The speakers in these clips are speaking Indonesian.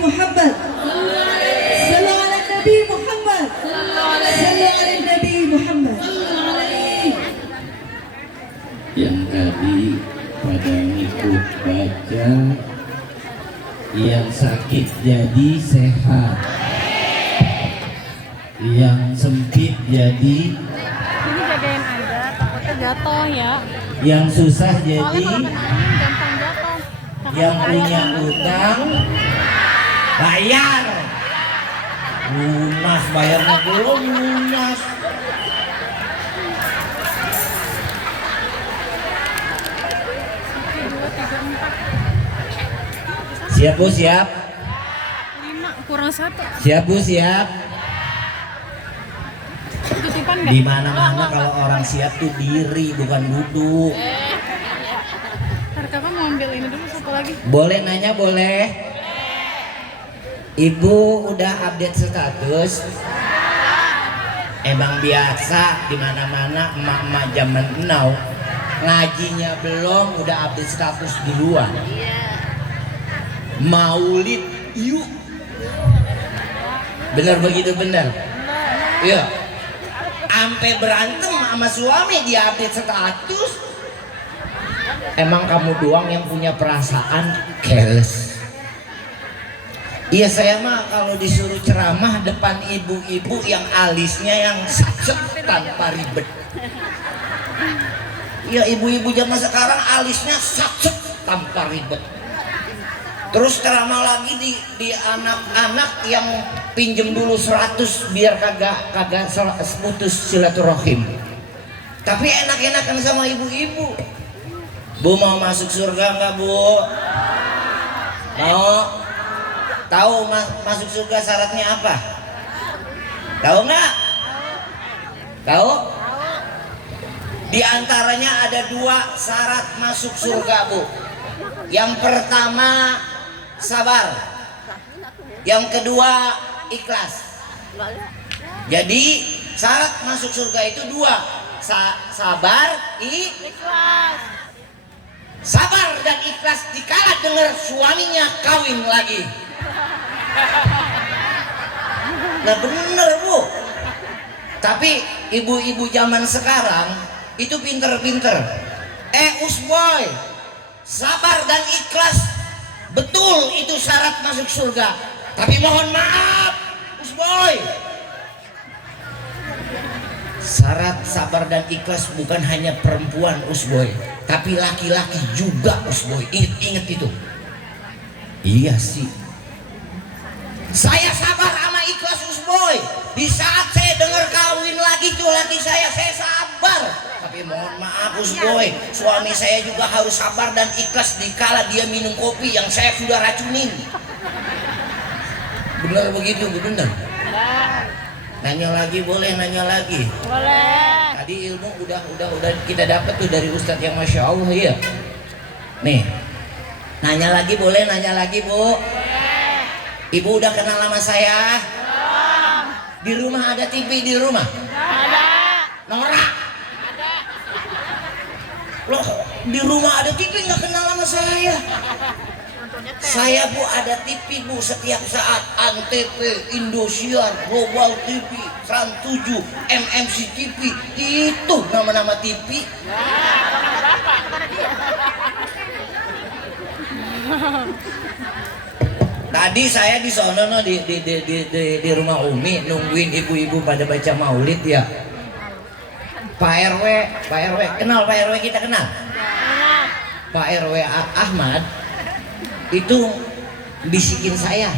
Muhammad. Sallu ala Nabi Muhammad. Sallu ala Nabi Muhammad. Yang tadi pada ikut baca, yang sakit jadi sehat, yang sempit jadi, Ini jagain aja, takutnya jatuh ya. yang susah jadi, Soalnya kalau kena angin gampang jatuh. yang punya utang bayar. Lunas, bayarnya belum lunas. Siap Bu, siap. 5 kurang 1. Siap Bu, siap. Titipan nggak? Di mana-mana kalau orang siap tuh diri, bukan duduk. Ntar kakak mau ambil ini dulu satu lagi. Boleh nanya, boleh? Ibu udah update status? Emang biasa di mana-mana emak-emak zaman now ngajinya belum udah update status duluan. Maulid yuk. Bener begitu, bener? Iya. Sampai berantem sama suami dia update status. Emang kamu doang yang punya perasaan keles? Iya, saya mah kalau disuruh ceramah depan ibu-ibu yang alisnya yang sacet tanpa ribet. Iya, ibu-ibu zaman sekarang alisnya sacet tanpa ribet. Terus ceramah lagi di anak-anak yang pinjem dulu 100 biar kagak putus silaturahim. Tapi enak-enakan sama ibu-ibu. Bu mau masuk surga enggak, Bu? Mau? Tahu masuk surga syaratnya apa? Tahu nggak? Tahu? Di antaranya ada 2 syarat masuk surga, Bu. Yang pertama sabar. Yang kedua ikhlas. Jadi syarat masuk surga itu 2. Sabar, ikhlas. Sabar dan ikhlas dikala dengar suaminya kawin lagi. Nah bener Bu. Tapi ibu-ibu zaman sekarang itu pinter-pinter. Usboy, sabar dan ikhlas betul itu syarat masuk surga. Tapi mohon maaf Usboy, syarat sabar dan ikhlas bukan hanya perempuan Usboy, tapi laki-laki juga Usboy. Ingat itu. Iya sih. Saya sabar sama ikhlas Usboy. Di saat saya dengar kawin lagi tuh laki saya sabar. Tapi mohon maaf Usboy, suami saya juga harus sabar dan ikhlas dikala dia minum kopi yang saya sudah racunin. Benar begitu, benar? Nanya lagi boleh, nanya lagi. Boleh. Tadi ilmu udah kita dapat tuh dari Ustadz yang Masya Allah ya. Nih, nanya lagi boleh, nanya lagi Bu. Ibu udah kenal sama saya? Belum. Di rumah ada TV di rumah? Ada. Norak. Ada. Loh, di rumah ada TV nggak kenal sama saya? Saya Bu ada TV Bu setiap saat. Antv, Indosiar, Global TV, Trans 7, MMC TV. Itu nama-nama TV. Tadi saya di sono di rumah Umi nungguin ibu-ibu pada baca maulid ya. Pak RW, kenal Pak RW, kita kenal. Pak RW Ahmad itu bisikin saya,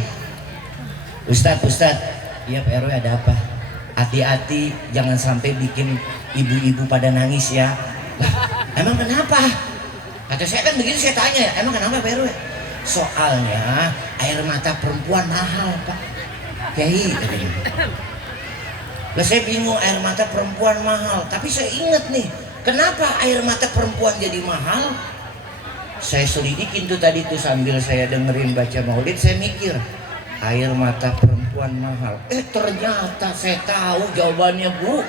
Ustadz, iya Pak RW ada apa? Hati-hati jangan sampai bikin ibu-ibu pada nangis ya. Lah, emang kenapa? Kata saya kan begitu, saya tanya, emang kenapa Pak RW? Soalnya air mata perempuan mahal Pak Kiai. Lah saya bingung, air mata perempuan mahal. Tapi saya ingat nih, kenapa air mata perempuan jadi mahal? Saya selidikin tuh tadi tuh sambil saya dengerin baca maulid, saya mikir air mata perempuan mahal. Ternyata saya tahu jawabannya Bu.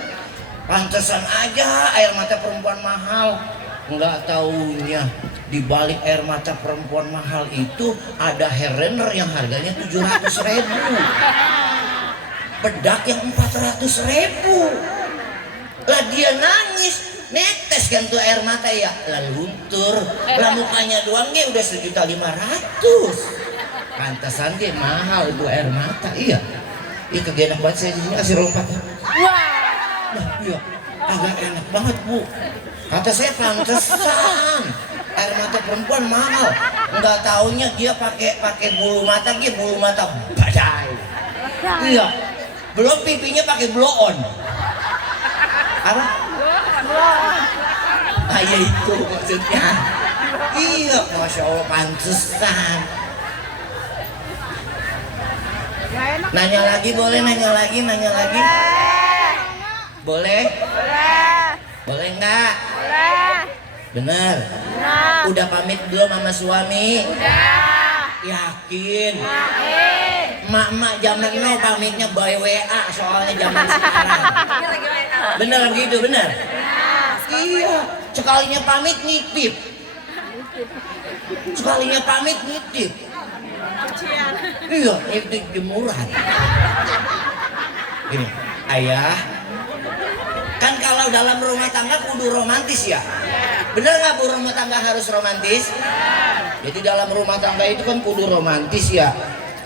Pantesan aja air mata perempuan mahal. Nggak taunya di balik air mata perempuan mahal itu ada Herrener yang harganya 700.000, bedak yang 400.000. Lah dia nangis, netes kan tuh air mata ya, lah luntur, lah mukanya doang dia udah 1.500.000. Pantesan dia mahal itu air mata. Iya, iya kagak enak banget saya di sini kasih lompat. Nah, iya, agak enak banget bu. Kata saya pantesan air mata perempuan mahal. Nggak taunya dia pakai bulu mata, dia bulu mata badai. Iya, belum pipinya pakai blow on. Apa? Ah ya itu maksudnya. Iya, masya Allah pantesan. Nanya lagi boleh, nanya lagi. Boleh? Boleh nggak? Boleh. Bener? Benar. Udah pamit belum sama suami? Udah. Yakin? Yakin. Mak zaman now pamitnya by WA soalnya zaman sekarang. Bener gitu, bener? Iya, sekalinya pamit nitip. Sekalinya pamit nitip. Iya, nitip jemuran. Gini, ayah, kan kalau dalam rumah tangga kudu romantis ya. Bener nggak bu, rumah tangga harus romantis? Jadi dalam rumah tangga itu kan kudu romantis ya.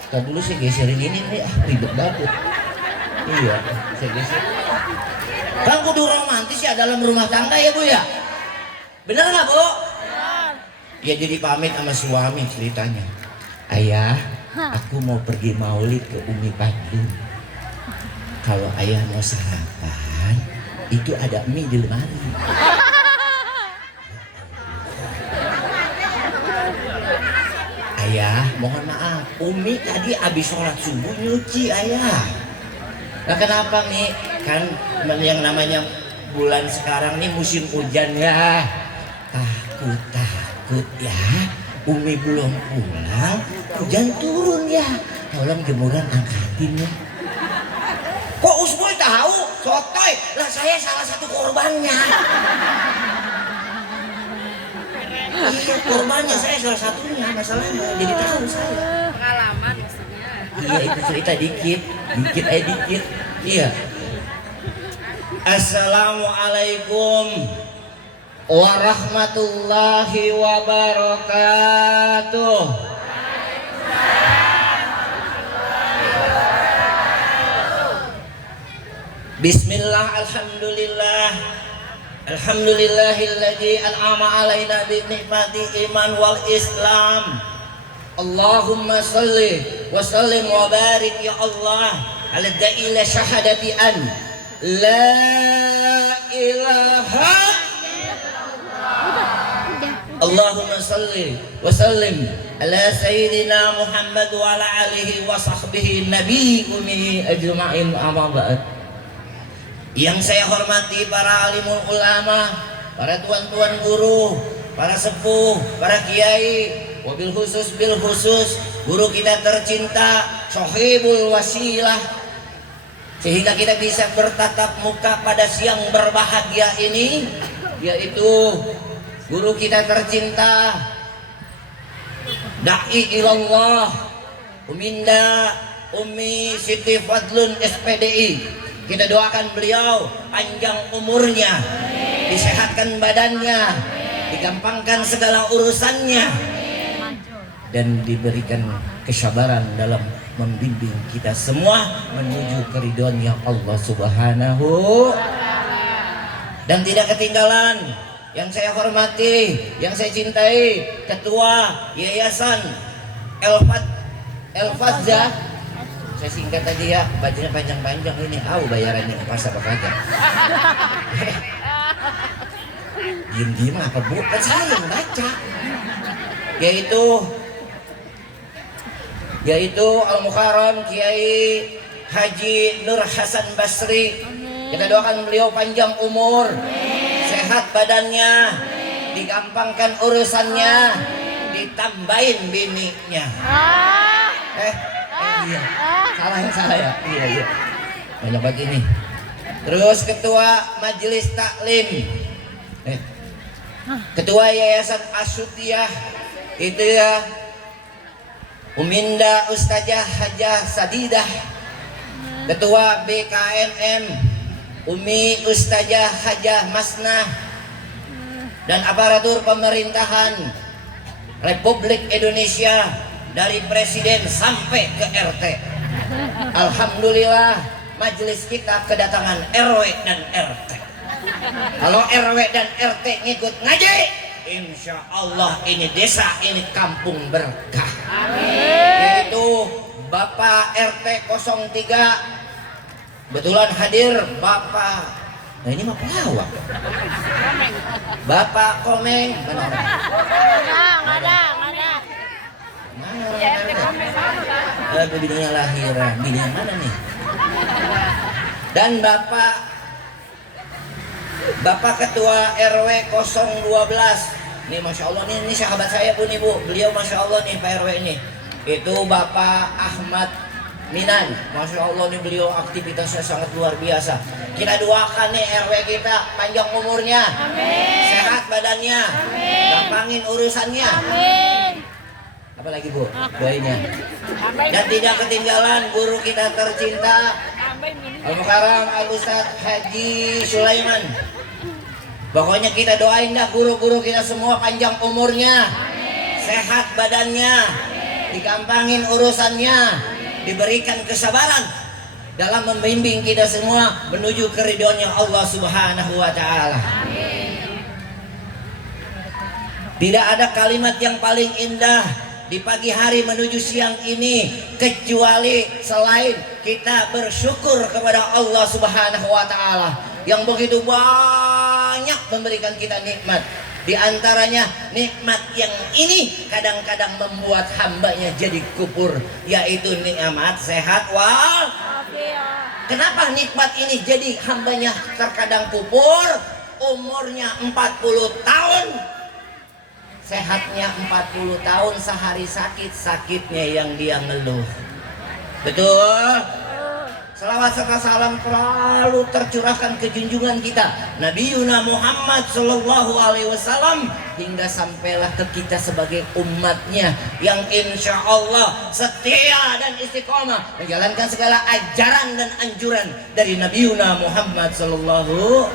Kita dulu saya geserin ini nih, ribet banget. Iya, saya geser. Kan kudu romantis ya dalam rumah tangga ya bu ya. Bener nggak bu? Ya jadi pamit sama suami ceritanya. Ayah, aku mau pergi maulid ke Umi Badlun. Kalau ayah mau sarapan, itu ada mie di lemari. Ayah, mohon maaf, Umi tadi habis sholat subuh nyuci ayah. Nah kenapa nih? Kan yang namanya bulan sekarang nih musim hujan ya. Takut ya, Umi belum pulang, hujan turun ya. Tolong jemuran angkatin ya. Kok Usboy tahu? Sotoy, lah saya salah satu korbannya. Iya, korbannya saya salah satunya, masalahnya jadi tahu saya. Pengalaman maksudnya. Iya, itu cerita dikit. Iya. Assalamualaikum warahmatullahi wabarakatuh. Bismillah, alhamdulillah. Alhamdulillahilladzi an'ama alaina bi nikmati iman wal islam. Allahumma salli wa sallim wa barik ya Allah ala da'ila syahadati an la ilaha. Allahumma salli wa sallim ala sayyidina Muhammad wa ala alihi wa sahbihi nabi umi ajma'in, amma ba'd. Yang saya hormati para alimul ulama, para tuan-tuan guru, para sepuh, para kiai, wabil khusus bil khusus guru kita tercinta Sohibul Wasilah, sehingga kita bisa bertatap muka pada siang berbahagia ini, yaitu guru kita tercinta Da'i ilallah Uminda Umi Siti Fadlun SPDI. Kita doakan beliau panjang umurnya, disehatkan badannya, digampangkan segala urusannya, dan diberikan kesabaran dalam membimbing kita semua menuju keridhoannya Allah Subhanahu. Dan tidak ketinggalan yang saya hormati, yang saya cintai, Ketua Yayasan El-Fadzah. Saya singkat tadi ya, bajunya panjang-panjang ini, bayarannya pas apa kagak? Diem-diem apa bu? Kan saya yang baca. Yaitu Al-Mukarram Kiai Haji Nur Hasan Basri. Kita doakan beliau panjang umur, sehat badannya, digampangkan urusannya, ditambahin bininya. Iya, salah ya. Iya. Banyak banget ini. Terus Ketua Majelis Taklim. Ketua Yayasan Asyutiyah itu ya Uminda Ustazah Hajah Sadidah. Ketua BKNM Umi Ustazah Hajah Masnah. Dan aparatur pemerintahan Republik Indonesia dari Presiden sampai ke RT. Alhamdulillah majelis kita kedatangan RW dan RT. Kalau RW dan RT ngikut ngaji, insya Allah ini desa, ini kampung berkah. Yaitu Bapak RT 03 betulan hadir Bapak, nah ini mah pelawak. Bapak Komeng, mana orang? Nggak ada. Mana orang? Bininya lahiran, bininya mana nih? Dan Bapak Ketua RW 012. Nih Masya Allah nih, ini sahabat saya pun ibu. Beliau Masya Allah nih Pak RW ini. Itu Bapak Ahmad Minan. Masya Allah nih beliau aktivitasnya sangat luar biasa. Kita doakan nih RW kita panjang umurnya. Amin. Sehat badannya. Amin. Gampangin urusannya. Amin. Apa lagi Bu? Doainnya. Dan tidak ketinggalan guru kita tercinta Al-Mukarram Al-Ustadz Haji Sulaiman. Pokoknya kita doain dah guru-guru kita semua panjang umurnya. Amin. Sehat badannya. Amin. Digampangin urusannya. Amin. Diberikan kesabaran dalam membimbing kita semua menuju keridhoannya Allah Subhanahu wa taala. Tidak ada kalimat yang paling indah di pagi hari menuju siang ini kecuali selain kita bersyukur kepada Allah Subhanahu wa taala yang begitu banyak memberikan kita nikmat. Di antaranya nikmat yang ini kadang-kadang membuat hambanya jadi kupur, yaitu nikmat sehat wal. Kenapa nikmat ini jadi hambanya terkadang kupur? Umurnya 40 tahun, sehatnya 40 tahun, sehari sakit, sakitnya yang dia ngeluh. Betul? Salawat serta salam selalu tercurahkan ke junjungan kita Nabi Yuna Muhammad Sallallahu Alaihi Wasallam hingga sampailah ke kita sebagai umatnya yang insya Allah setia dan istiqomah menjalankan segala ajaran dan anjuran dari Nabi Yuna Muhammad Sallallahu.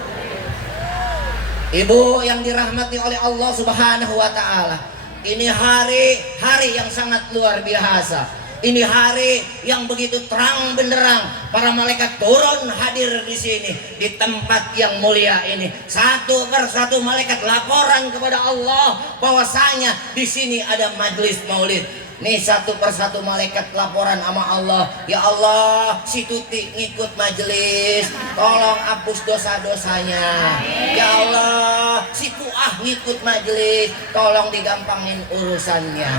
Ibu yang dirahmati oleh Allah Subhanahu Wa Taala, ini hari yang sangat luar biasa. Ini hari yang begitu terang benderang, para malaikat turun hadir di sini di tempat yang mulia ini. Satu persatu malaikat laporan kepada Allah bahwasanya di sini ada majelis maulid. Nih satu persatu malaikat laporan sama Allah, ya Allah si Tuti ngikut majelis, tolong hapus dosa-dosanya. Ya Allah si Puah ngikut majelis, tolong digampangin urusannya.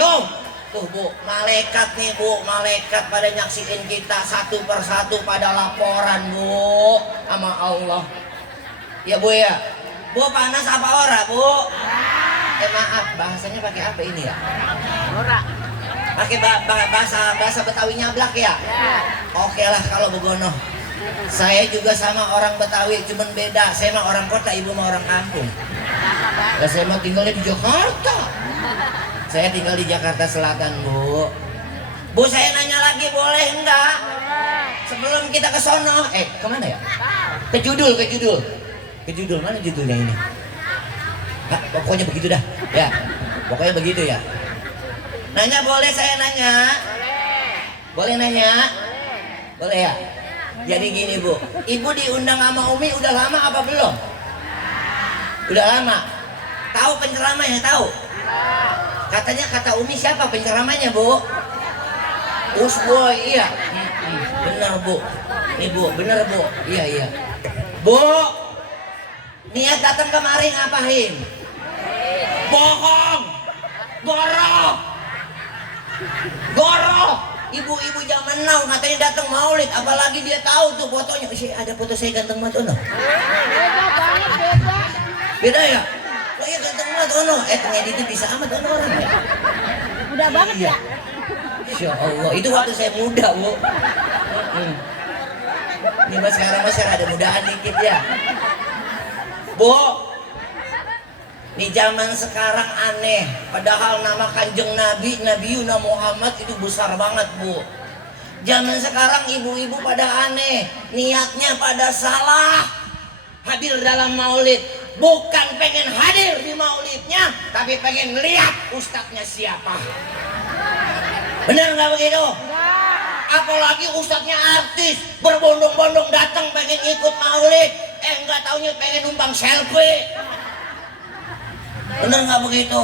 Tuh Bu, malaikat nih Bu, malaikat pada nyaksiin kita satu persatu pada laporan Bu sama Allah. Ya Bu ya, Bu panas apa ora Bu? Maaf, bahasanya pakai apa ini ya? Ora. Pakai bahasa Betawi nyablak ya? Oke lah kalau begono. Saya juga sama orang Betawi, cuman beda. Saya mah orang kota, ibu mah orang kampung. Nah, saya mah tinggalnya di Jakarta. Saya tinggal di Jakarta Selatan Bu. Bu saya nanya lagi boleh enggak? Sebelum kita ke sono, kemana ya? Ke judul. Ke judul mana judulnya ini? Nah, pokoknya begitu dah. Ya, pokoknya begitu ya. Nanya boleh saya nanya? Boleh nanya? Boleh ya? Jadi gini Bu, Ibu diundang sama Umi udah lama apa belum? Udah lama. Tahu penceramahnya tahu? Katanya kata Umi siapa penceramahnya Bu? Usboy, iya. Bener Bu. Nih Bu, bener Bu. Iya. Bu, niat datang kemari ngapain? Bohong. Goroh. Ibu-ibu zaman now katanya datang maulid, apalagi dia tahu tuh fotonya. Ada foto saya ganteng banget ono. Beda ya? Oh iya ganteng banget ono. Ngedit itu bisa amat ono orang ya. Udah banget ya. Insya Allah, itu waktu saya muda Bu. Ini mas sekarang masih ada mudaan dikit ya. Bu, Di zaman sekarang aneh, padahal nama kanjeng Nabi, Nabi Yuna Muhammad itu besar banget bu. Zaman sekarang ibu-ibu pada aneh, niatnya pada salah. Hadir dalam maulid, bukan pengen hadir di maulidnya, tapi pengen lihat ustadznya siapa. Bener nggak begitu? Apalagi ustadznya artis, berbondong-bondong datang pengen ikut maulid, nggak taunya pengen numpang selfie. Bener nggak begitu?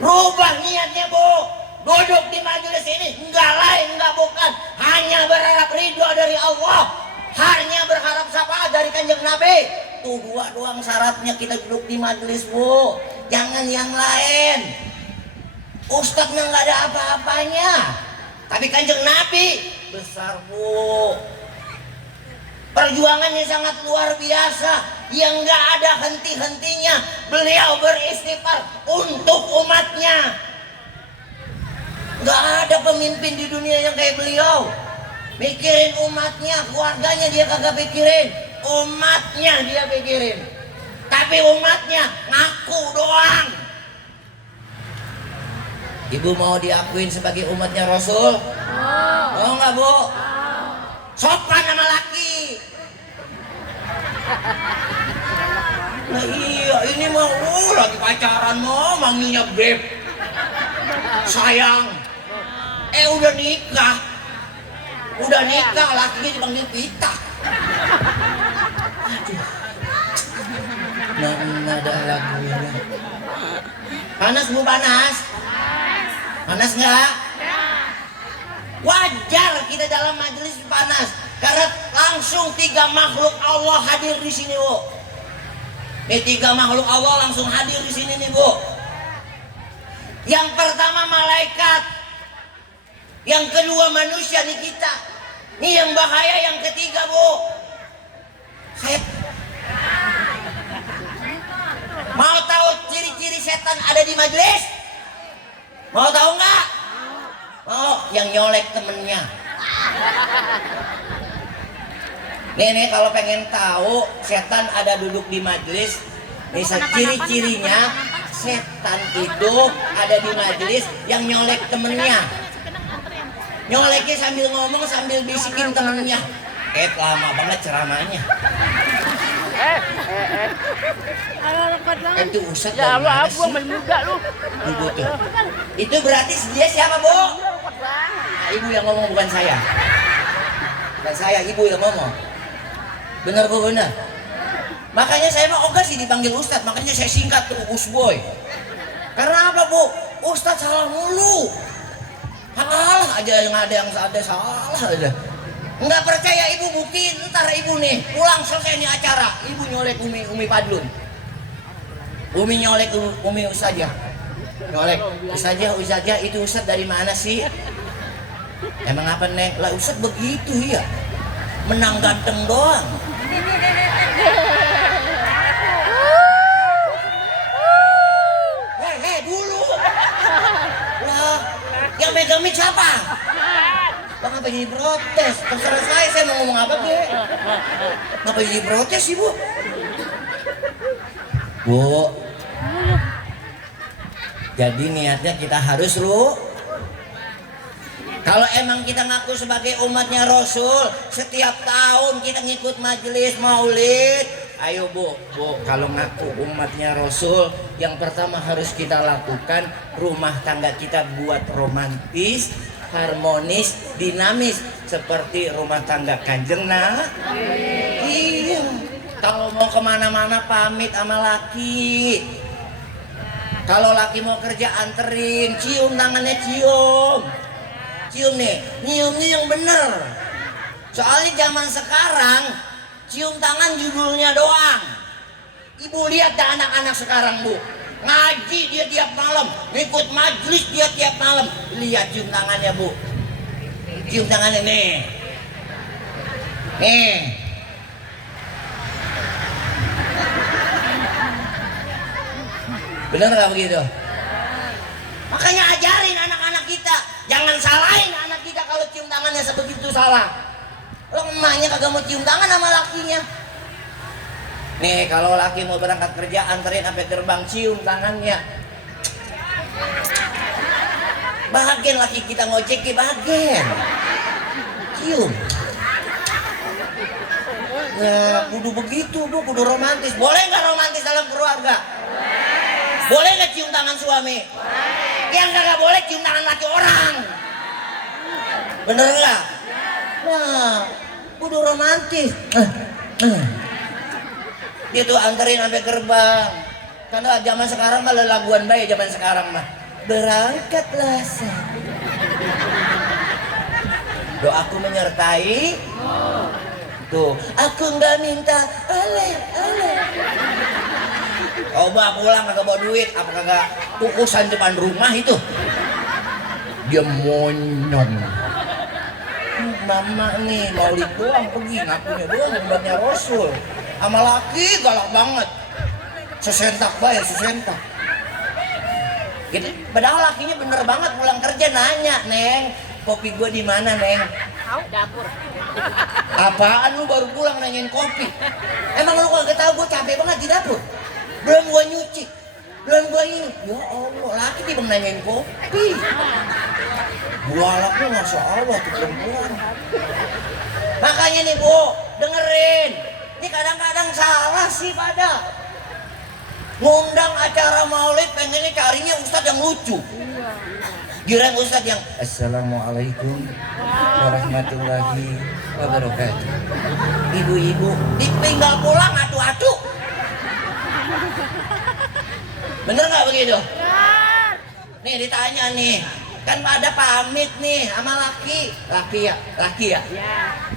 Rubah niatnya bu. Duduk di majelis ini nggak lain nggak bukan hanya berharap ridho dari Allah, hanya berharap syafaat dari kanjeng Nabi. Tuh dua doang syaratnya kita duduk di majelis bu. Jangan yang lain. Ustadznya nggak ada apa-apanya, tapi kanjeng Nabi besar bu. Perjuangannya sangat luar biasa, yang nggak ada henti-hentinya. Beliau beristighfar untuk umatnya. Nggak ada pemimpin di dunia yang kayak beliau. Mikirin umatnya, keluarganya dia kagak pikirin. Umatnya dia pikirin. Tapi umatnya ngaku doang. Ibu mau diakuin sebagai umatnya Rasul? Mau nggak bu? Sopan sama laki. Nah iya ini mah lagi pacaran mau manggilnya beb, sayang. Udah nikah lakinya dipanggil pita. Nah ada lagunya. Panas bu, panas? Panas nggak? Wajar kita dalam majelis panas, karena langsung 3 makhluk Allah hadir di sini bu. Nih 3 makhluk Allah langsung hadir di sini nih bu. Yang pertama malaikat, yang kedua manusia nih kita. Nih yang bahaya yang ketiga bu. Mau tahu ciri-ciri setan ada di majelis? Mau tahu nggak? Oh, yang nyolek temennya. Nih kalau pengen tahu setan ada duduk di majelis, nih ciri-cirinya setan itu ada di majelis yang nyolek temennya. Nyoleknya sambil ngomong sambil bisikin temennya. Lama banget ceramahnya. Itu Ustadz dari mana sih? Muda lu. Itu berarti dia siapa bu? Ibu yang ngomong bukan saya. Bukan saya, ibu yang ngomong. Bener bu, bener. Makanya saya mah ogah sih dipanggil Ustadz. Makanya saya singkat tuh Gus Boy. Karena apa bu? Ustadz salah mulu. Salah aja, yang ada salah aja. Nggak percaya ibu buktiin, ntar ibu nih pulang selesai nih acara, ibu nyolek Umi Padlun. Umi nyolek Umi Ustazah. Nyolek Ustazah itu Ustadz dari mana sih? Emang apa neng? Lah Ustadz begitu ya, menang ganteng doang. Hei dulu. Lah yang megang mic siapa? Bang apa jadi protes? Terserah saya mau ngomong apa deh? Ngapa jadi protes sih bu? Bu, jadi niatnya kita harus kalau emang kita ngaku sebagai umatnya Rasul, setiap tahun kita ngikut majelis maulid. Ayo bu, kalau ngaku umatnya Rasul, yang pertama harus kita lakukan, rumah tangga kita buat romantis, harmonis, dinamis seperti rumah tangga kanjeng Iya. Kalau mau kemana-mana pamit sama laki. Kalau laki mau kerja anterin, cium tangannya cium nih, nyiumnya yang bener. Soalnya zaman sekarang cium tangan judulnya doang. Ibu lihat dah anak-anak sekarang bu. Ngaji dia tiap malam, ngikut majlis dia tiap malam. Lihat cium tangannya bu. Cium tangannya nih. Bener gak begitu? Makanya ajarin anak-anak kita, jangan salahin anak kita kalau cium tangannya sebegitu salah. Lo emaknya kagak mau cium tangan sama lakinya. Nih kalau laki mau berangkat kerja anterin sampai gerbang, cium tangannya. Bahagian laki kita ngojek ke bahagian. Cium. Ya kudu begitu bu, kudu romantis. Boleh nggak romantis dalam keluarga? Boleh nggak cium tangan suami? Yang nggak boleh cium tangan laki orang. Bener nggak? Nah, kudu romantis. Dia tuh anterin sampai gerbang. Karena zaman sekarang mah lelaguan baik zaman sekarang mah. Berangkatlah sayang. Doaku menyertai. Tuh, aku nggak minta ale. Coba pulang kagak bawa duit, apa kagak kukusan depan rumah itu? Dia monyong. Mama nih Maulid doang pergi, ngakunya doang nyembahnya Rasul. Sama laki galak banget. Sesentak bayar, sesentak. Gitu. Padahal lakinya bener banget pulang kerja nanya, Neng, kopi gua di mana, Neng? Dapur. Apaan lu baru pulang nanyain kopi? Emang lu kagak tahu gua capek banget di dapur? Belum gua nyuci, belum gua ini. Ya Allah, laki dia bang nanyain kopi. Bualaknya masya Allah tuh perempuan. Makanya nih bu, dengerin. Ini kadang-kadang salah sih pada ngundang acara maulid pengennya carinya ustadz yang lucu. Giliran ustadz yang Assalamualaikum warahmatullahi wabarakatuh. Ibu-ibu ditinggal pulang atu-atu. Bener nggak begitu? Nih ditanya nih, kan pada pamit nih sama laki ya.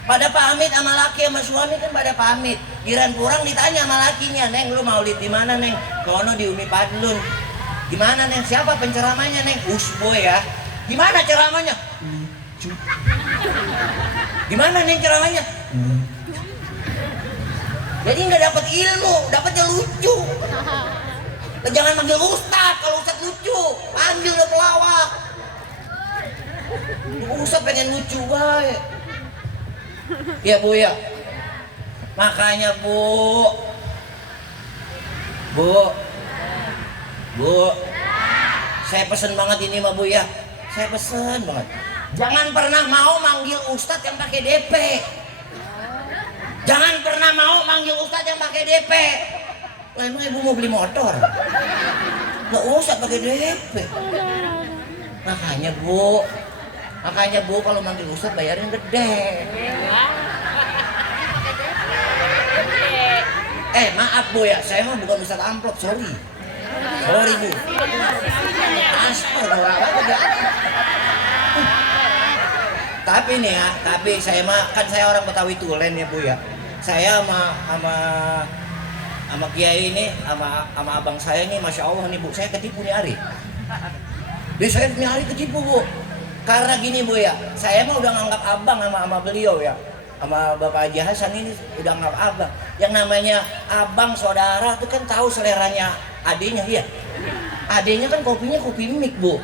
Pada pamit sama laki sama suami kan pada pamit. Giliran kurang ditanya sama lakinya, Neng lu maulid di mana Neng? Kono di Umi Padlun. Gimana Neng? Siapa penceramanya Neng? Usboy ya. Gimana ceramahnya? Lucu. Gimana Neng ceramahnya? Lucu. Jadi nggak dapat ilmu, dapatnya lucu. Jangan manggil ustadz, kalau ustadz lucu, panggil lo pelawak. Ustadz pengen lucu baik. Ya bu ya. Makanya bu, saya pesen banget ini mah bu ya. Saya pesen banget. Jangan pernah mau manggil ustadz yang pakai DP. Jangan pernah mau manggil ustadz yang pakai DP. Emang ibu mau beli motor? Nggak usah pakai DP. Makanya bu kalau manggil ustadz bayarin gede. Maaf bu ya, saya mah bukan ustadz amplop, sorry bu. Astagfirullah. Tapi nih ya, saya orang Betawi Tulen ya bu ya. Saya sama kiai ini, sama abang saya ini, masya Allah nih bu, saya ketipu nih Ari. Saya nih Ari ketipu bu. Karena gini bu ya, saya mah udah nganggap abang sama beliau ya. Sama Bapak Haji Hasan ini udah nganggap abang. Yang namanya abang saudara tuh kan tahu seleranya adenya ya. Adenya kan kopinya kopi mik bu.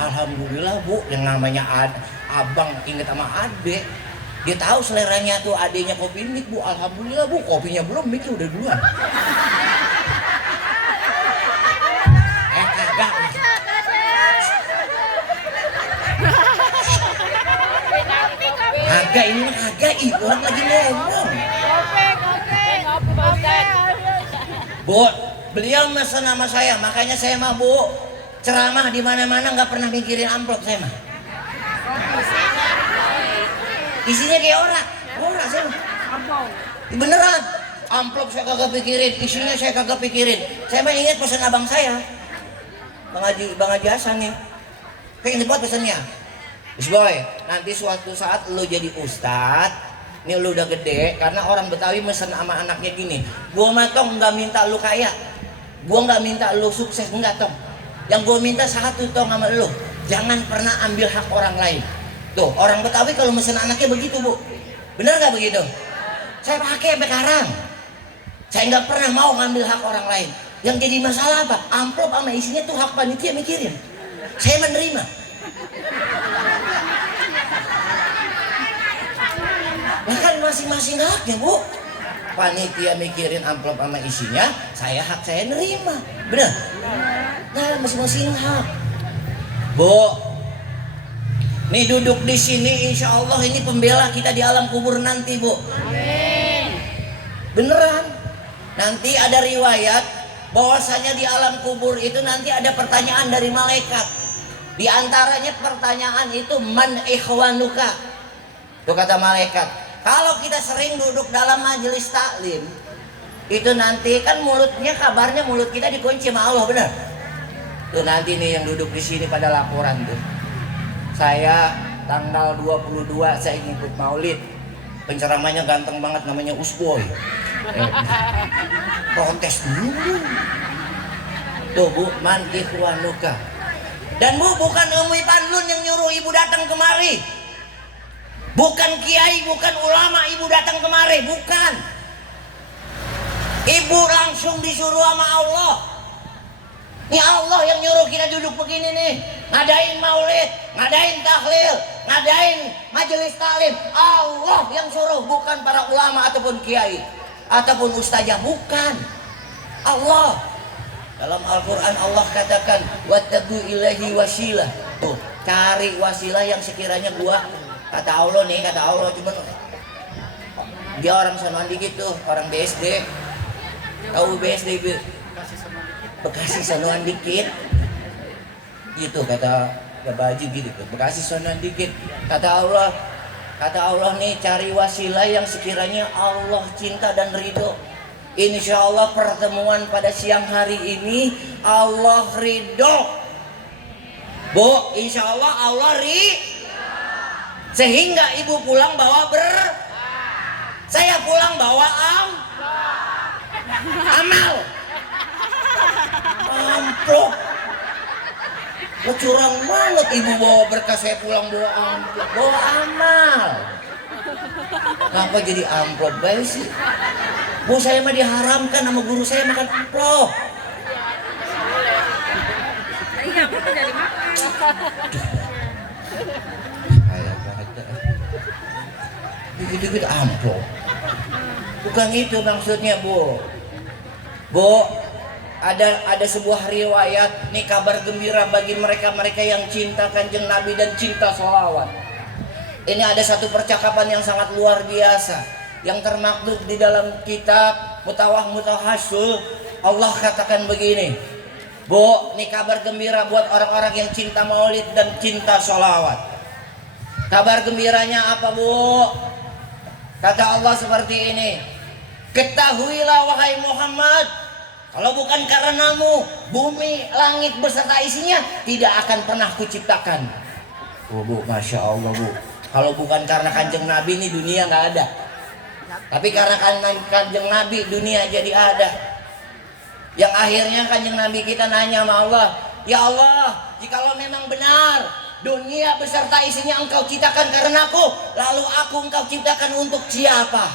Alhamdulillah bu, yang namanya abang inget sama ade. Dia tahu seleranya tuh adenya kopi mik bu. Alhamdulillah bu, kopinya belum, miknya udah duluan. Kagak. Kagak, ini mah kagak, orang lagi ngomong. Bu, beliau mesen sama saya, makanya saya mah bu ceramah di mana-mana nggak pernah mikirin amplop saya mah. Isinya kayak orang saya mah. Beneran, amplop saya kagak pikirin, isinya saya kagak pikirin. Saya mah ingat pesan abang saya, Bang Haji Hasan nih. Kayak inget banget pesannya. Boy, nanti suatu saat lo jadi ustad, nih lo udah gede, karena orang Betawi mesen sama anaknya gini, gua mah tong nggak minta lo kaya, gua nggak minta lo sukses, enggak tong. Yang gua minta satu tong sama lo, jangan pernah ambil hak orang lain. Tuh, orang Betawi kalau mesen anaknya begitu bu, bener nggak begitu? Saya pakai sampai sekarang, saya nggak pernah mau ngambil hak orang lain. Yang jadi masalah apa? Amplop sama isinya tuh hak panitia mikirin, saya menerima. Nah kan masing-masing haknya bu. panitia mikirin amplop sama isinya, hak saya nerima. Bener? Nah, masing-masing hak. Bu, nih duduk di sini, insya Allah ini pembela kita di alam kubur nanti, Bu. Beneran. Nanti ada riwayat bahwasanya di alam kubur itu nanti ada pertanyaan dari malaikat. Di antaranya pertanyaan itu man ikhwanuka. Itu kata malaikat. Kalau kita sering duduk dalam majelis taklim, itu nanti kan mulutnya, kabarnya mulut kita dikunci sama Allah, benar? Tuh nanti nih yang duduk di sini pada laporan tuh. Saya tanggal 22 saya ngikut maulid. Penceramanya ganteng banget namanya Usboy. Protes dulu. Tuh Bu, man ikhwanuka. Dan Bu, bukan Umi Panlun yang nyuruh ibu datang kemari. Bukan kiai, bukan ulama ibu datang kemari, bukan. Ibu langsung disuruh sama Allah. Ini Allah yang nyuruh kita duduk begini nih, ngadain maulid, ngadain tahlil, ngadain majelis taklim. Allah yang suruh, bukan para ulama ataupun kiai ataupun ustazah, bukan. Allah. Dalam Al-Qur'an Allah katakan wattabu ilahi wasilah. Tuh, cari wasilah yang sekiranya gua, kata Allah nih, kata Allah, cuman dia orang sonoan dikit tuh, orang BSD. Tahu BSD Bekasi sonoan dikit. Gitu kata baju gitu tuh, Bekasi sonoan dikit. Kata Allah nih, cari wasilah yang sekiranya Allah cinta dan ridho. Insya Allah pertemuan pada siang hari ini Allah ridho. Bu, insya Allah Allah sehingga ibu pulang bawa saya pulang bawa amal. Amplop. Curang banget ibu bawa berkas, saya pulang bawa amplop, bawa amal. Kenapa jadi amplop baik sih? Bu, saya mah diharamkan sama guru saya makan amplop. Kayak banget. Dikit-dikit amplop. Bukan itu maksudnya, Bu. Bu, ada sebuah riwayat, nih kabar gembira bagi mereka-mereka yang cinta Kanjeng Nabi dan cinta sholawat. Ini ada satu percakapan yang sangat luar biasa yang termaktub di dalam kitab Mutawah Mutahasul. Allah katakan begini, Bu, nih kabar gembira buat orang-orang yang cinta maulid dan cinta sholawat. Kabar gembiranya apa, Bu? Kata Allah seperti ini, ketahuilah wahai Muhammad, kalau bukan karenamu, bumi, langit beserta isinya tidak akan pernah kuciptakan. Oh, Bu, Masya Allah, Bu. Kalau bukan karena Kanjeng Nabi ini dunia nggak ada. Tapi karena Kanjeng Nabi dunia jadi ada. Yang akhirnya Kanjeng Nabi kita nanya sama Allah, ya Allah, jikalau memang benar dunia beserta isinya engkau ciptakan karenaku, lalu aku engkau ciptakan untuk siapa?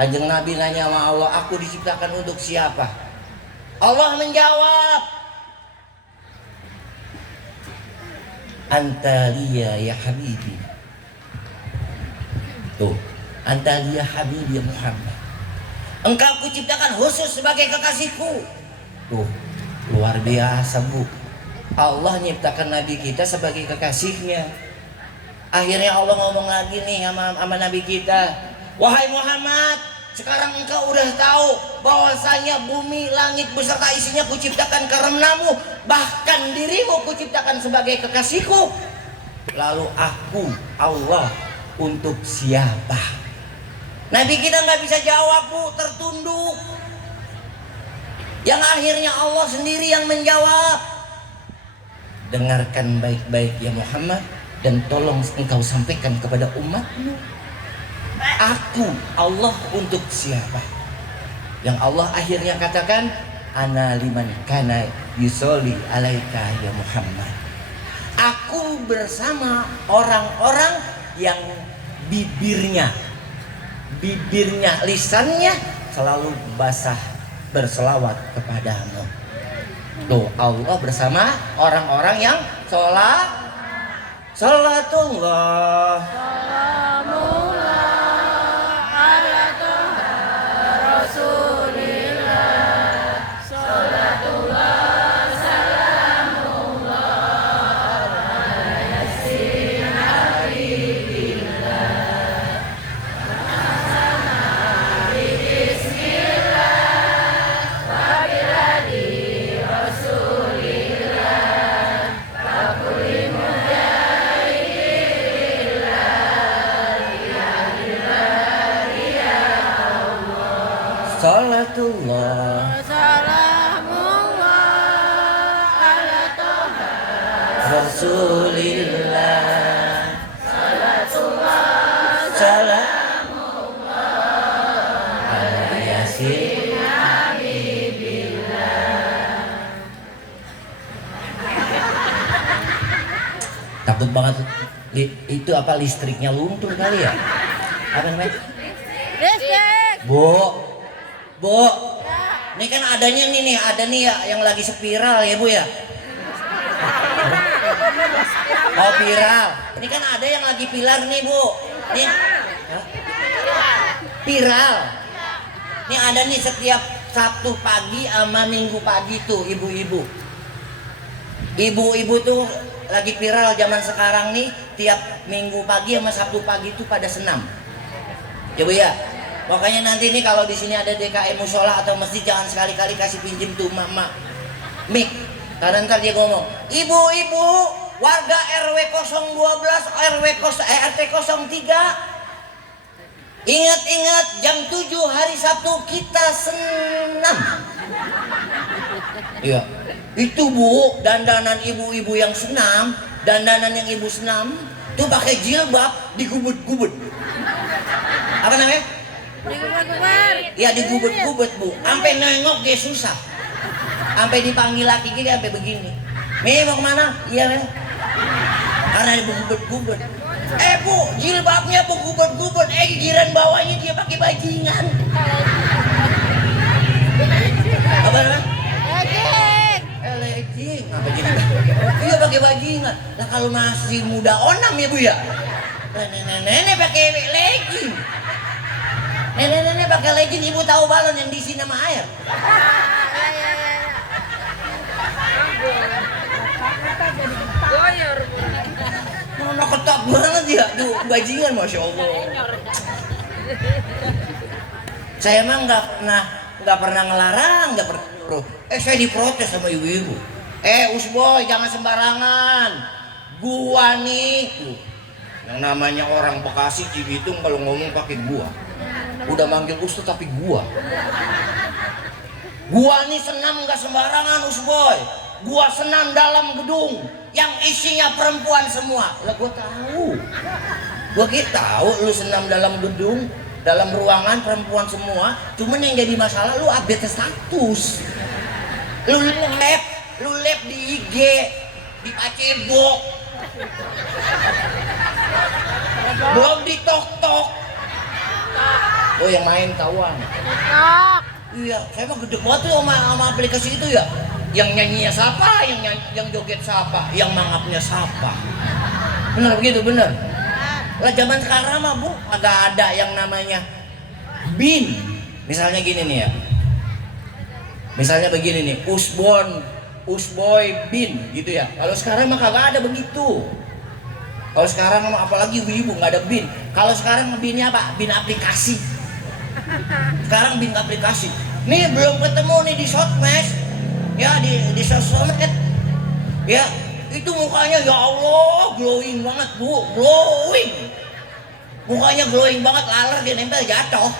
Kanjeng Nabi nanya sama Allah, aku diciptakan untuk siapa? Allah menjawab, Antalia ya Habibi. Tuh, Antalia Habibi ya Muhammad. Engkau kuciptakan khusus sebagai kekasihku. Tuh, luar biasa, Bu. Allah nyiptakan Nabi kita sebagai kekasihnya. Akhirnya Allah ngomong lagi nih sama Nabi kita, wahai Muhammad, sekarang engkau udah tahu bahwasanya bumi, langit beserta isinya kuciptakan karenamu, bahkan dirimu kuciptakan sebagai kekasihku. Lalu aku, Allah, untuk siapa? Nabi kita nggak bisa jawab, Bu, tertunduk. Yang akhirnya Allah sendiri yang menjawab. Dengarkan baik-baik ya Muhammad, dan tolong engkau sampaikan kepada umatmu. Aku, Allah, untuk siapa? Yang Allah akhirnya katakan, ana liman kana yusolli alaika ya Muhammad. Aku bersama orang-orang yang bibirnya, lisannya selalu basah berselawat kepadamu. Tuh, Allah bersama orang-orang yang salatullah Salamullah ala Toha Rasulillah. Salamullah ala Yasin. Takut banget itu apa listriknya luntur kali ya? Apa namanya? Listrik. Bu, ini kan adanya nih ada nih ya yang lagi spiral ya Bu ya. Oh viral. Ini kan ada yang lagi pilar nih Bu. Nih, hah? Viral. Ini ada nih setiap Sabtu pagi sama Minggu pagi tuh ibu-ibu. Ibu-ibu tuh lagi viral zaman sekarang nih, tiap Minggu pagi sama Sabtu pagi tuh pada senam. Coba ya. Makanya nanti nih kalau di sini ada DKM musola atau masjid jangan sekali-kali kasih pinjem tuh mak mic. Karena ntar dia ngomong, ibu-ibu warga RW 012 RT 03 ingat-ingat jam 7 hari Sabtu kita senam. Iya. Itu Bu, dandanan ibu-ibu yang senam, dandanan yang ibu senam tuh pakai jilbab digubet-gubet. Apa namanya? Digubet-gubet. Ya digubet-gubet Bu, sampai nengok dia susah. Sampai dipanggil laki dia sampai begini. "Mi mau kemana?" "Iya men." Karena digubet-gubet. Bu, jilbabnya Bu gubet-gubet, gigiran bawahnya dia pakai bajingan. Apa namanya? Legging, apa bajingan? Iya pakai bajingan. Nah kalau masih muda onam ya Bu ya. Nenek pakai legging. Nenek pakai legging, ibu tahu balon yang diisi nama air. Mana ketat banget ya, tuh bajingan masya Allah. Saya emang nggak pernah ngelarang, nggak pernah nyuruh. Saya diprotes sama ibu-ibu. Usboy jangan sembarangan. Gua nih, yang namanya orang Bekasi Cibitung kalau ngomong pakai gua. Udah manggil Ustaz tapi gua nih senam nggak sembarangan Usboy. Gua senam dalam gedung yang isinya perempuan semua. Lah gua tahu. Gua tahu lu senam dalam gedung, dalam ruangan perempuan semua. Cuman yang jadi masalah lu update status. Lu lab di IG, di Facebook, belum di TokTok. Oh yang main kawan. Iya, saya mah gede banget tuh sama aplikasi itu ya. Yang nyanyinya siapa, yang joget siapa, yang mangapnya siapa. Bener begitu, bener. Lah zaman sekarang mah Bu, agak ada yang namanya bin. Misalnya gini nih ya. Misalnya begini nih, Usboy bin gitu ya. Kalau sekarang mah kagak ada begitu. Kalau sekarang mah apalagi ibu nggak ada bin. Kalau sekarang binnya apa? Bin aplikasi. Sekarang bin aplikasi. Nih belum ketemu nih di sosmed. Ya di sosmed. Ya itu mukanya ya Allah glowing banget Bu, glowing. Mukanya glowing banget, laler dia nempel jatuh.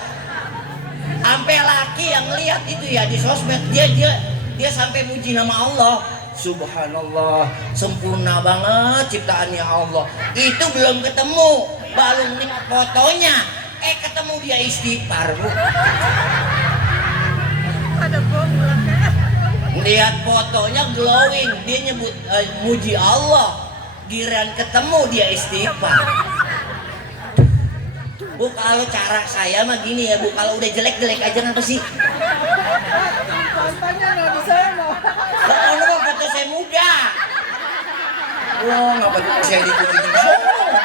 Sampai laki yang lihat itu ya di sosmed dia sampai muji nama Allah. Subhanallah, sempurna banget ciptaannya Allah. Itu belum ketemu, baru lihat fotonya. Ketemu dia istighfar Bu. Lihat fotonya glowing, dia nyebut muji Allah. Giliran ketemu dia istighfar. Bu, kalau cara saya mah gini ya Bu, kalau udah jelek-jelek aja ngapa sih? Kalau foto saya muda. Wah, ngapa saya dipujiin semua?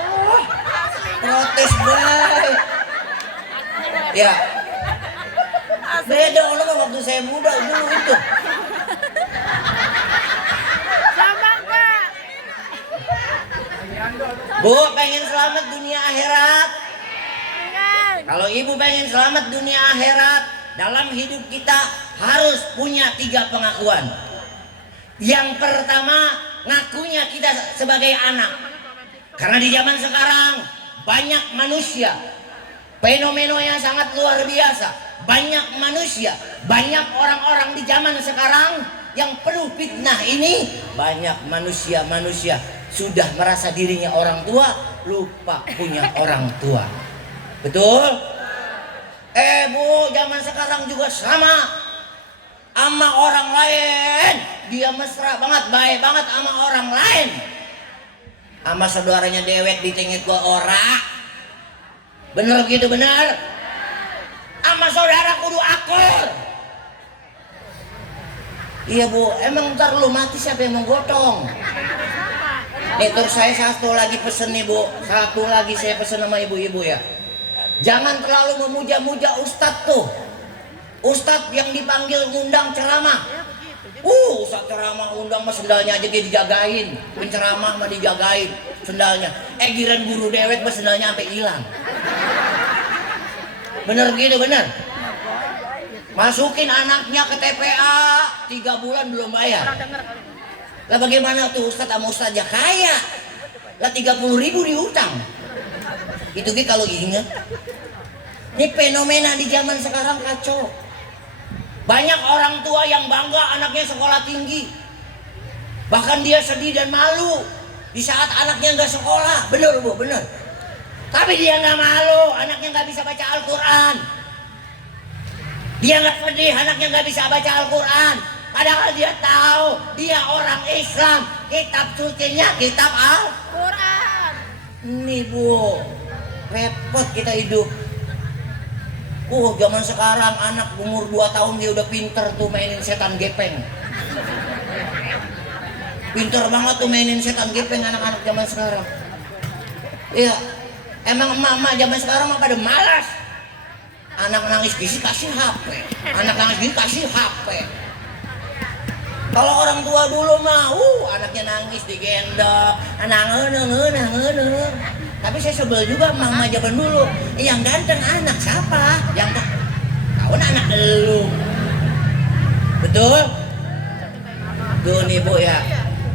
Wah, protes baik. Ya. Beda orang waktu saya muda dulu itu. Bu, pengen selamat dunia akhirat. Kalau ibu pengen selamat dunia akhirat, dalam hidup kita harus punya 3 pengakuan. Yang pertama, ngakunya kita sebagai anak. Karena di zaman sekarang banyak manusia, fenomena yang sangat luar biasa. banyak manusia, banyak orang-orang di zaman sekarang yang penuh fitnah ini. Banyak manusia sudah merasa dirinya orang tua, lupa punya orang tua. Betul? Bu, zaman sekarang juga sama. Sama orang lain dia mesra banget, baik banget sama orang lain. Sama saudaranya dewek ditengit gua ora. Bener gitu, bener? Sama saudara kudu akur. Iya Bu, emang ntar lu mati siapa yang mau gotong? Nih terus saya satu lagi pesen nih Bu, satu lagi saya pesen sama ibu-ibu ya. Jangan terlalu memuja-muja ustadz tuh. Ustadz yang dipanggil ngundang ceramah. Ustadz ceramah undang mah sendalnya aja dia dijagain. Penceramah mah dijagain sendalnya. Giran guru dewek mah sendalnya sampai hilang. Bener gitu, bener. Masukin anaknya ke TPA 3 bulan belum bayar. Lah bagaimana tuh Ustadz sama Ustadz ya kaya. Lah 30.000 diutang. Itu gitu kalau inget. Ini fenomena di zaman sekarang kacau. Banyak orang tua yang bangga anaknya sekolah tinggi. Bahkan dia sedih dan malu di saat anaknya nggak sekolah. Bener Bu, bener. Tapi dia nggak malu, anaknya nggak bisa baca Al-Quran. Dia nggak sedih, anaknya nggak bisa baca Al-Quran. Padahal dia tahu dia orang Islam. Kitab sucinya kitab Al-Quran. Ini Bu, repot kita hidup. Zaman sekarang anak umur 2 tahun dia udah pinter tuh mainin setan gepeng. Pinter banget tuh mainin setan gepeng anak-anak zaman sekarang. Iya, emang emak-emak zaman sekarang mah pada malas. Anak nangis gisi kasih HP, anak nangis gisi kasih HP. Kalau orang tua dulu mah, anaknya nangis digendong, nangis. Tapi saya sebel juga mama zaman dulu. Yang ganteng anak siapa? Yang tahu anak elu. Betul? Tuh nih Bu ya.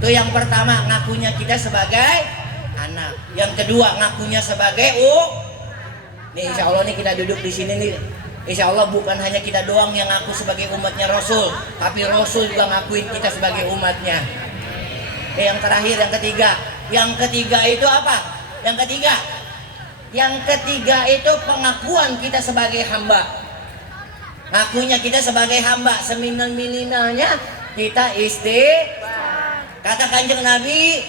Tuh yang pertama ngakunya kita sebagai anak. Yang kedua ngakunya sebagai Nih insya Allah nih kita duduk di sini nih. Insya Allah bukan hanya kita doang yang ngaku sebagai umatnya Rasul, tapi Rasul juga ngakuin kita sebagai umatnya. Yang terakhir, yang ketiga. Yang ketiga itu apa? Yang ketiga itu pengakuan kita sebagai hamba. Ngakunya kita sebagai hamba, seminimal-minimalnya kita Kata Kanjeng Nabi,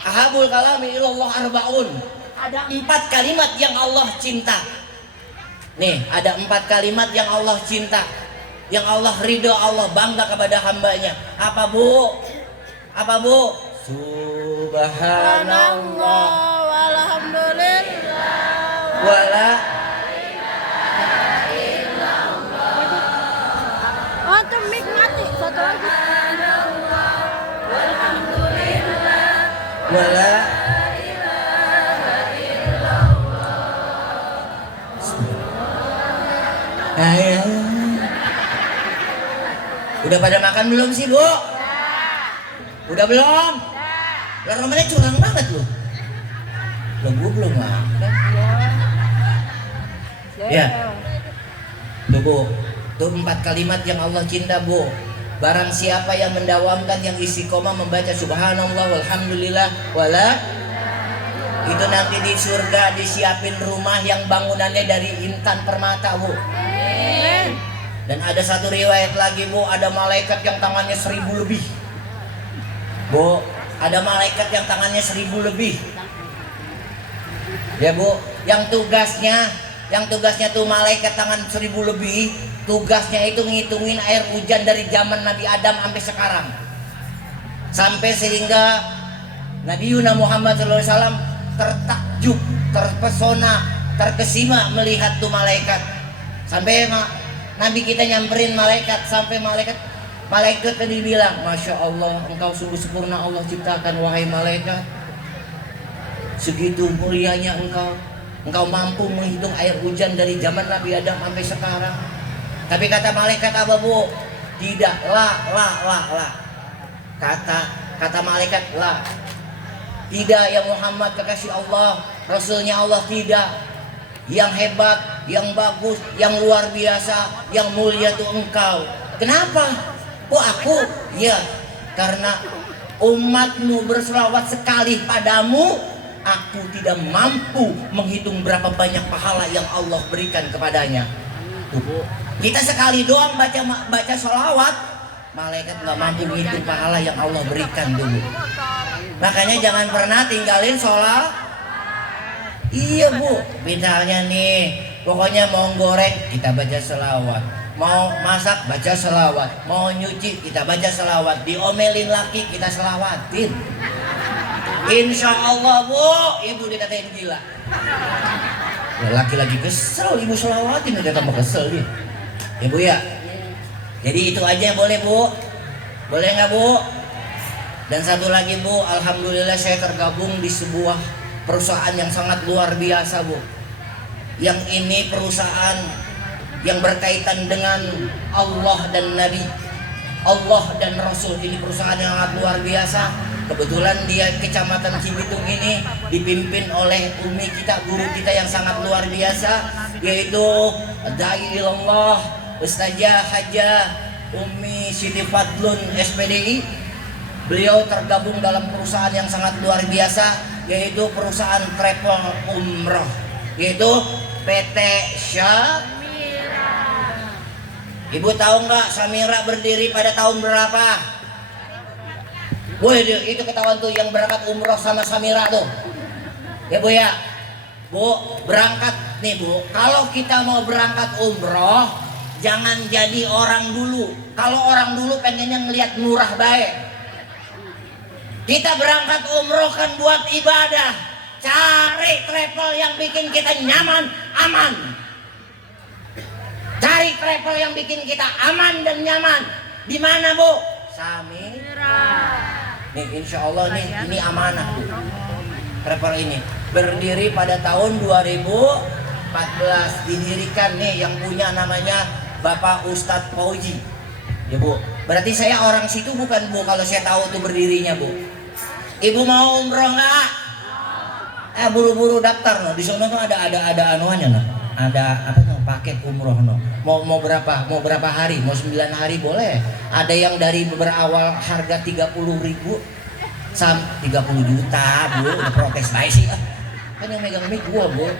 ahabul kalami ilallah arbaun. Ada 4 kalimat yang Allah cinta. Nih, ada 4 kalimat yang Allah cinta, yang Allah ridho, Allah bangga kepada hambanya. Apa Bu? Subhanallah Alhamdulillah. wala Oh, tuh mic mati. Satu lagi. wala Udah pada makan belum sih Bu? Udah belum? Lah rumahnya curang banget lu. Lah gua belum makan. Ya. Tuh Bu, tuh 4 kalimat yang Allah cinta Bu. Barang siapa yang mendawamkan, yang istiqomah membaca subhanallah walhamdulillah wala, itu nanti di surga disiapin rumah yang bangunannya dari intan permata Bu. Dan ada satu riwayat lagi Bu, ada malaikat yang tangannya 1000 lebih. Bu, ada malaikat yang tangannya 1000 lebih. Ya Bu, yang tugasnya tuh malaikat tangan 1000 lebih, tugasnya itu ngitungin air hujan dari zaman Nabi Adam sampai sekarang. Sampai sehingga Nabi Yuna Muhammad SAW tertakjub, terpesona, terkesima melihat tuh malaikat. Sampai Nabi kita nyamperin malaikat, sampai malaikat tadi bilang, Masya Allah, engkau sungguh sempurna Allah ciptakan wahai malaikat. Segitu mulianya engkau mampu menghitung air hujan dari zaman Nabi Adam sampai sekarang. Tapi kata malaikat apa Bu? Tidak, la. Kata malaikat la. Tidak ya Muhammad, kekasih Allah, Rasulnya Allah, tidak. Yang hebat yang bagus, yang luar biasa, yang mulia tuh engkau. Kenapa? Kok aku? Ya, karena umatmu berselawat sekali padamu, aku tidak mampu menghitung berapa banyak pahala yang Allah berikan kepadanya. Tuh. Kita sekali doang baca sholawat, malaikat nggak mampu menghitung pahala yang Allah berikan dulu. Makanya jangan pernah tinggalin sholat. Iya bu, misalnya nih, pokoknya mau goreng kita baca selawat, mau masak baca selawat, mau nyuci kita baca selawat, diomelin laki kita selawatin. Insya Allah bu, ibu dikatain gila. Ya, laki-laki kesel, ibu selawatin udah tambah kesel dia. Ibu ya. Jadi itu aja boleh bu, boleh nggak bu? Dan satu lagi bu, alhamdulillah saya tergabung di sebuah perusahaan yang sangat luar biasa bu. Yang ini perusahaan yang berkaitan dengan Allah dan Nabi, Allah dan Rasul. Ini perusahaan yang sangat luar biasa. Kebetulan dia Kecamatan Cibitung ini dipimpin oleh umi kita, guru kita yang sangat luar biasa, yaitu Dai Ilallah Ustazah Hajah Umi Siti Fadlun SPDI. Beliau tergabung dalam perusahaan yang sangat luar biasa, yaitu perusahaan travel umroh, yaitu PT Samira. Ibu tahu nggak Samira berdiri pada tahun berapa? Woi, itu ketahuan tuh yang berangkat umroh sama Samira tuh. Ya bu ya, bu berangkat nih bu. Kalau kita mau berangkat umroh, jangan jadi orang dulu. Kalau orang dulu pengennya ngelihat murah baik. Kita berangkat umroh kan buat ibadah. Cari travel yang bikin kita nyaman, aman. Cari travel yang bikin kita aman dan nyaman. Di mana bu? Samira. Nih insya Allah nih ini amanah bu. Travel ini berdiri pada tahun 2014, didirikan nih yang punya namanya Bapak Ustadz Fauzi. Ya bu. Berarti saya orang situ bukan bu kalau saya tahu tuh berdirinya bu. Ibu mau umroh nggak? Buru-buru daftar no. Di sana tuh ada anuannya no. Ada apa tuh paket umroh no. Mau berapa? Mau berapa hari? Mau 9 hari boleh. Ada yang dari berawal harga 30.000 sampai 30 juta bu. Udah protes baik sih. Kan yang megang mic gua bu.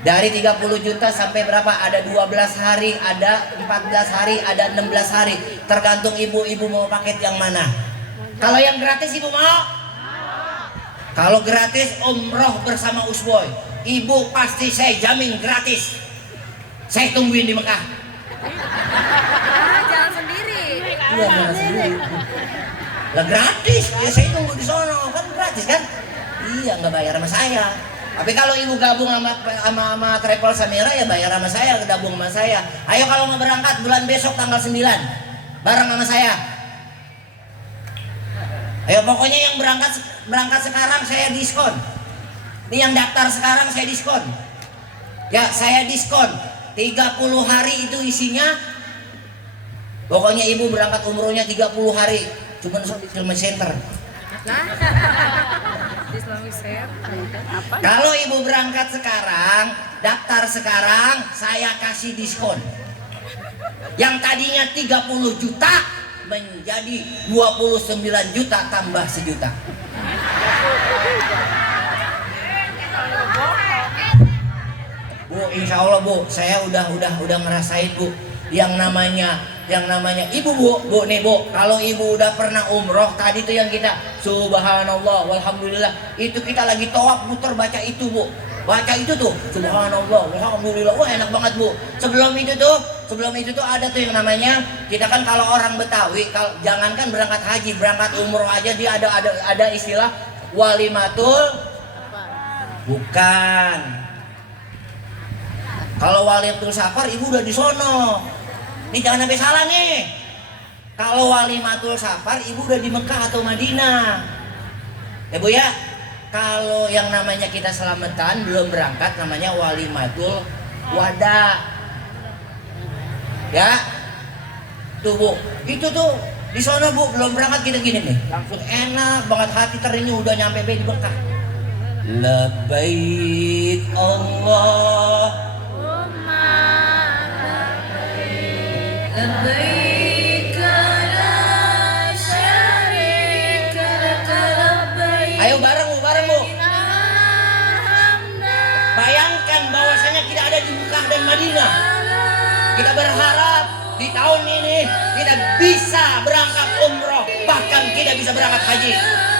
Dari 30 juta sampai berapa? Ada 12 hari, ada 14 hari, ada 16 hari. Tergantung ibu-ibu mau paket yang mana. Kalau yang gratis ibu mau? Kalau gratis umroh bersama Usboy, ibu pasti saya jamin gratis. Saya tungguin di Mekah. Jalan sendiri. Iya jalan sendiri. Lah gratis, ya saya tunggu di sono kan gratis kan? Iya nggak bayar sama saya. Tapi kalau ibu gabung sama Travel Samira ya bayar sama saya, gabung sama saya. Ayo kalau mau berangkat bulan besok tanggal 9 bareng sama saya. Ayo pokoknya yang berangkat sekarang saya diskon. Ini yang daftar sekarang saya diskon. Ya saya diskon 30 hari itu isinya. Pokoknya ibu berangkat umrohnya 30 hari. Cuman Islamic Center. Kalau ibu berangkat sekarang, daftar sekarang, saya kasih diskon. Yang tadinya 30 juta menjadi 29 juta tambah sejuta. Bu, insya Allah bu, saya udah ngerasain bu, yang namanya ibu bu nih bu, kalau ibu udah pernah umroh tadi tuh yang kita subhanallah walhamdulillah itu kita lagi tawaf putar baca itu bu, baca itu tuh subhanallah walhamdulillah, wah enak banget bu. Sebelum itu tuh ada tuh yang namanya kita kan kalau orang Betawi, kalau jangankan berangkat haji, berangkat umroh aja dia ada istilah walimatul bukan. Kalau walimatul safar ibu udah di sono. Nih jangan sampai salah nih. Kalau walimatul safar ibu udah di Mekah atau Madinah. Ya bu ya. Kalau yang namanya kita selamatan belum berangkat namanya walimatul wada. Ya. Tuh bu, itu tuh di sana bu belum berangkat kita gini nih. Langsung enak banget hati terenyuh udah nyampe di Mekah. Labbaik Allah لبيك لا شريك لك لبيك. Ayo bareng Bu. Bayangkan bahwasanya kita ada di Mekah dan Madinah. Kita berharap di tahun ini kita bisa berangkat umroh, bahkan kita bisa berangkat haji.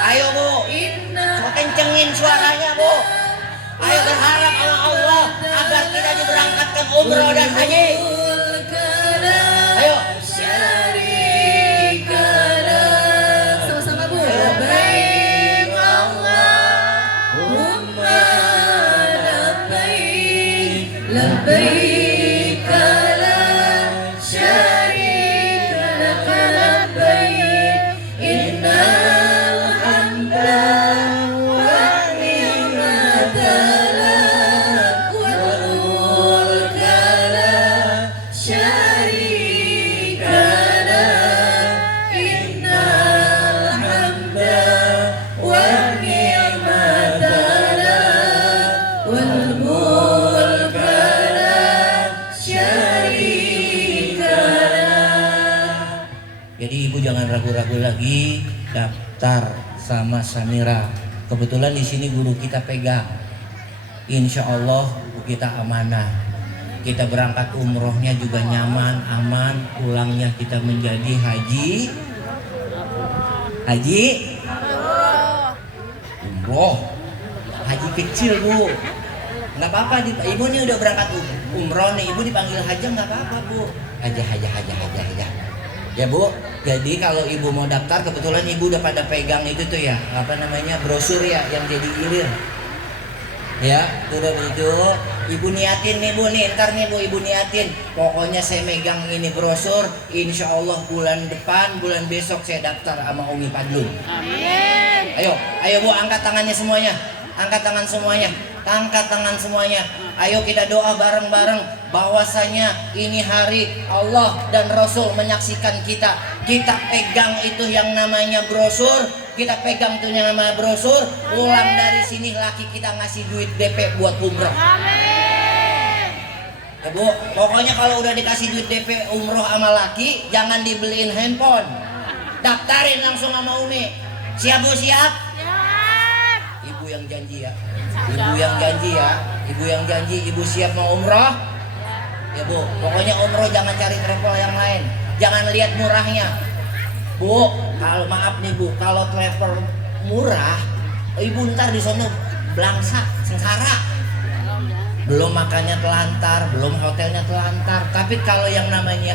Ayo Bu, so kencengin suaranya Bu. Ayo berharap sama Allah agar kita diberangkatkan umroh dan haji. Ayo. Sama-sama Bu. Labbaik Allahumma labbaik, labbaik la syarika lak labbaik, innal hamda wan ni'mata lak wal mulka la syarika lak, innal hamda wan ni'mata lak wal mulka la syarika lak. Jadi ibu jangan ragu-ragu lagi daftar sama Samira. Kebetulan di sini guru kita pegang. Insya Allah kita amanah. Kita berangkat umrohnya juga nyaman, aman. Pulangnya kita menjadi haji. Umroh. Haji kecil Bu. Nggak apa-apa, ibu ini udah berangkat umroh nih. Ibu dipanggil haji nggak apa-apa Bu. Haja. Ya Bu, jadi kalau ibu mau daftar, kebetulan ibu udah pada pegang itu tuh ya, apa namanya, brosur ya, yang jadi ilir. Ya, udah begitu, ibu niatin nih Bu nih, ntar nih Bu, ibu niatin. Pokoknya saya megang ini brosur, insya Allah bulan depan, bulan besok saya daftar sama Umi Padlun. Amin. Ayo Bu, angkat tangannya semuanya. Angkat tangan semuanya. Ayo kita doa bareng-bareng bahwasanya ini hari Allah dan Rasul menyaksikan kita. Kita pegang itu yang namanya brosur. Kita pegang itu yang namanya brosur. Pulang dari sini laki kita ngasih duit DP buat umroh. Amin. Ya Bu, pokoknya kalau udah dikasih duit DP umroh sama laki, jangan dibeliin handphone. Daftarin langsung sama Umi. Siap Bu, siap? Ibu yang janji ya. Ibu yang janji, ibu siap mau umroh? Ya Bu, pokoknya umroh jangan cari travel yang lain. Jangan lihat murahnya. Bu, kalau maaf nih Bu, kalau travel murah, ibu ntar di sono belangsa, sengsara. Belum makannya telantar, belum hotelnya telantar. Tapi kalau yang namanya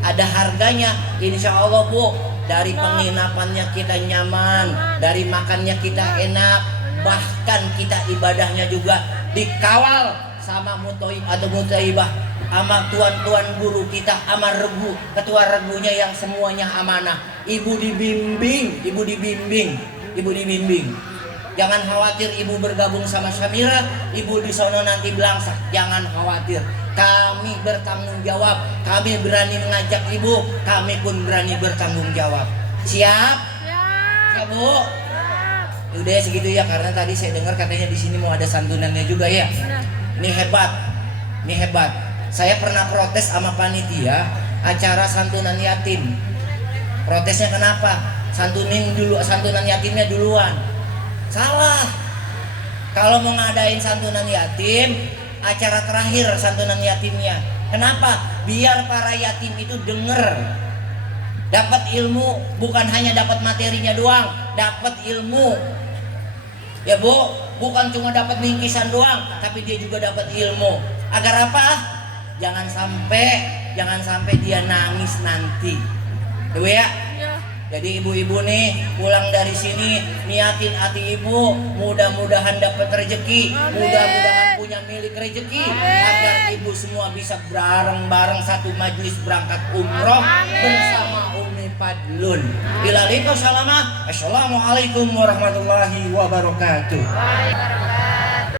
ada harganya, insya Allah Bu, dari penginapannya kita nyaman, dari makannya kita enak, bahkan kita ibadahnya juga dikawal sama mutoi atau mutaibah, sama tuan-tuan guru kita, sama regu, ketua regunya yang semuanya amanah. Ibu dibimbing. Jangan khawatir ibu bergabung sama Samira, ibu di sono nanti belangsa. Jangan khawatir. Kami bertanggung jawab. Kami berani mengajak ibu, kami pun berani bertanggung jawab. Siap? Ya Bu. Udah segitu ya, karena tadi saya dengar katanya di sini mau ada santunannya juga ya. Ini hebat. Saya pernah protes sama panitia acara santunan yatim. Protesnya kenapa? Santunan yatimnya duluan. Salah. Kalau mau ngadain santunan yatim, acara terakhir santunan yatimnya. Kenapa? Biar para yatim itu denger, dapat ilmu, bukan hanya dapat materinya doang, dapat ilmu. Ya Bu, bukan cuma dapat bingkisan doang, tapi dia juga dapat ilmu. Agar apa? Jangan sampai dia nangis nanti. Ibu ya? Jadi ibu-ibu nih pulang dari sini niatin hati ibu, mudah-mudahan dapat rezeki, mudah-mudahan punya milik rezeki, agar ibu semua bisa bareng-bareng satu majelis berangkat umroh bersama Umi Padlun. Assalamualaikum warahmatullahi wabarakatuh.